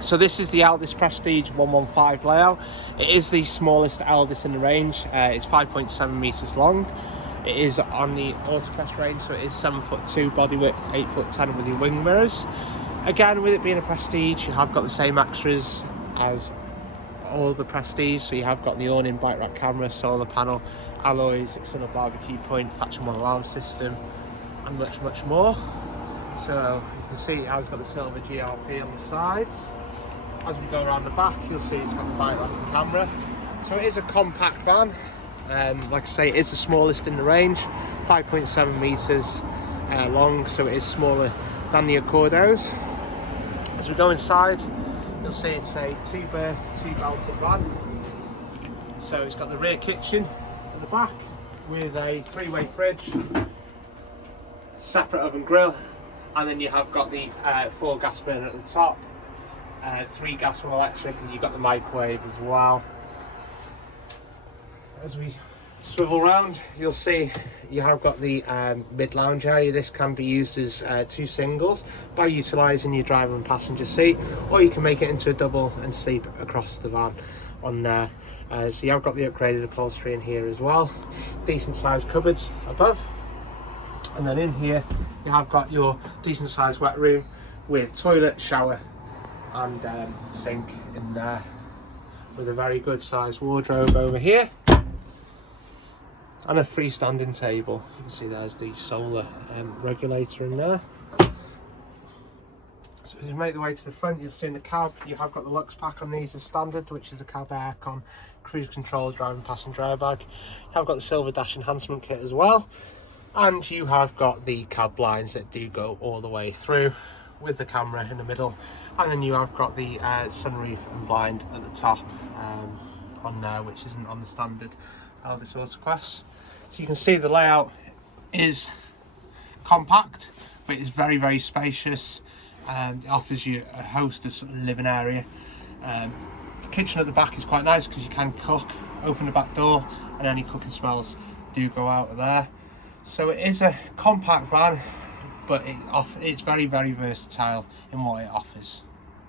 So this is the Elddis Prestige 115 layout. It is the smallest Elddis in the range. It's 5.7 meters long. It is on the Autoquest range, so it is 7'2" body width, 8'10" with your wing mirrors. Again, with it being a Prestige, you have got the same extras as all the Prestige. So you have got the Awning bike rack camera, solar panel, alloys, external BBQ Point, Thatcham one alarm system, and much more. So you can see it has got the silver GRP on the sides. As we go around the back, you'll see it's got the bike rack and camera. So it is a compact van. Like I say, it is the smallest in the range, 5.7 meters long, so it is smaller than the Accordos. As we go inside, you'll see it's a 2-berth, 2-belted van. So it's got the rear kitchen at the back with a 3-way fridge, separate oven grill, and then you have got the 4 gas burner at the top, 3 gas, 1 electric, and you've got the microwave as well. As we swivel round, you'll see you have got the mid lounge area. This can be used as 2 singles by utilising your driver and passenger seat, or you can make it into a double and sleep across the van on there. So you have got the upgraded upholstery in here as well, decent sized cupboards above, and then in here you have got your decent sized wet room with toilet, shower and sink in there, with a very good sized wardrobe over here and a freestanding table. You can see there's the solar regulator in there. So as you make the way to the front, you'll see in the cab you have got the Lux pack on these as standard, which is a cab aircon, cruise control, driving passenger airbag. You have got the silver dash enhancement kit as well, and you have got the cab blinds that do go all the way through with the camera in the middle, and then you have got the sunroof and blind at the top on there, which isn't on the standard Elddis Autoquest. So you can see the layout is compact, but it's very spacious. It offers you a host of sort of living area. The kitchen at the back is quite nice because you can cook, open the back door, and any cooking smells do go out of there. So it is a compact van, but it's very versatile in what it offers.